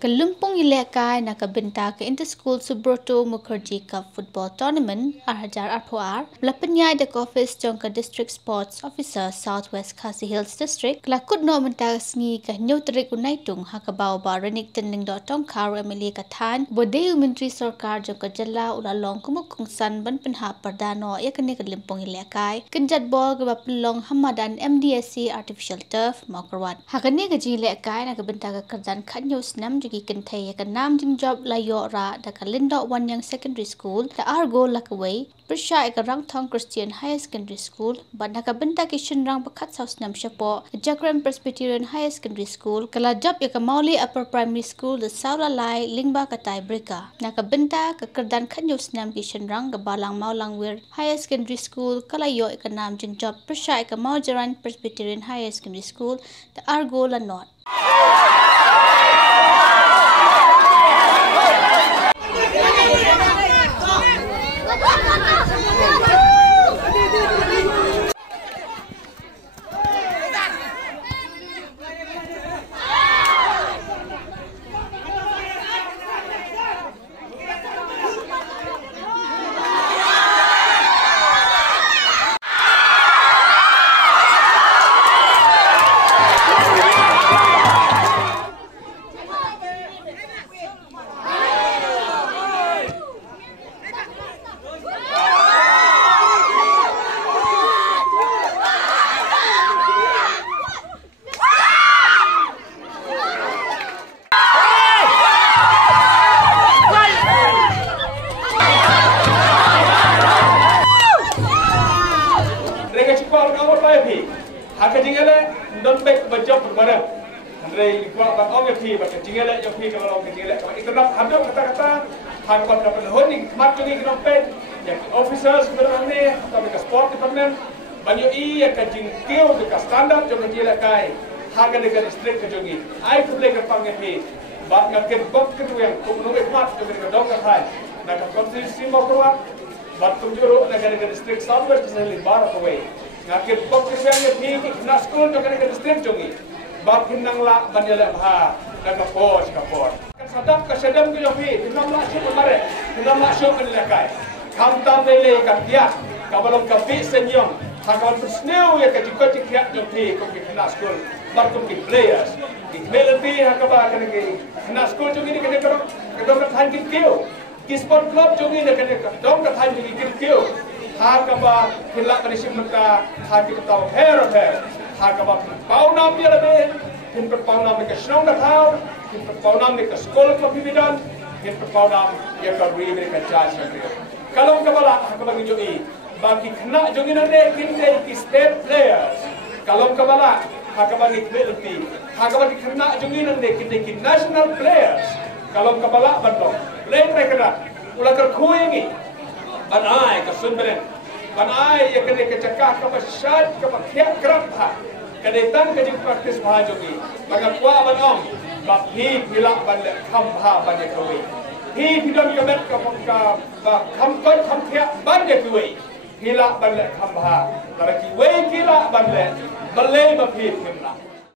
Kalumpong ilekai na kabenta ke inter-school Subroto Mukherjee Cup Football Tournament Arhajar Arpoar Belapanyai the office Jong District Sports Officer Southwest Khasi Hills District kelakut no mentang sengi ke nyutrik unaitung hakabau ba renik tenling dot tong kar emili kathan bodeu menteri sarkar Jong Jalla ulalong kumukungsan ban penha perdano ya kene kalumpong ilekai kenjat bol ke bapelong hamadan MDSC artificial turf makarwat hakane gaji ilekai na kabenta ke kerjaan kanyus nam kentai ke nam jing job layo ra da kalinda one young secondary school da argo lakaway persya ke rang thong Christian Higher Secondary School banda ka benta ke shinrang bakat saus nam shapo Jakran Presbyterian Higher Secondary School kala job ya ke Mauli Upper Primary School da Saula Lai Lingba Katai Brika na ka benta ke kerdan kanyus nam ke shinrang ke balang Maulang Wir Higher Secondary School kala yo ke nam jing job persya ke Maujaran Presbyterian Higher Secondary School da argo la not Hak jingale don back bajok barang. Andre ikwa bang ong yapi bak jingale yapi kalau ke jingale kalau itu nak hadap kata-kata hak kot dapat honing mat jungi knopen yang officers berani atau ke sport department banyu I yang jing keu ke standard jong jingale kai hak ke district ke jungi ai tu boleh ke pang yapi bak ngaken bok ke yang kumno mat jong ke dong kai nak konstitusi mau keluar bak tunjuru negara ke district Southwest Seli Barat away ngakit bok kesanya pergi ke school to kena district jongi bab hinang la banjala bha naga pos kapor sadap ka sedam ke yofi hinam la syuk mare hinam la syuk kan lakai kam tam lele ka dia ka balong ka bi senyong hakon persneu ya ka jikot kiat jofi ko ke school bab ko ke players ki melati hakaba kena ke school jongi ni kena ke dong ka than ki keu ki sport club jongi ni kena dong ka than ki keu hakaba hilak kanisip mereka hati ketau her hakaba paunam dia lebih hin paunam ke snong katau hin paunam ke sekolah kepibidan hin paunam ya ka ri mereka judge mereka kalau kabala hakaba ngi bagi kena jongi nande kinde ki state players kalau kabala hakaba ngi melati hakaba kena jongi nande kinde ki national players kalau kabala bandong play mereka ulah kerkuingi banai ke sunberen banai ya kene ke cakah ke masyad ke pakhiat kerap ha kene tan ke jing practice bha jogi baga kwa banong bab hi hilak ban le kham ha ban ye koi hi bidon ke met ka ba kham koi kham khia ban ye koi hilak ban le kham ha taraki wei kila ban le balai ba phi himla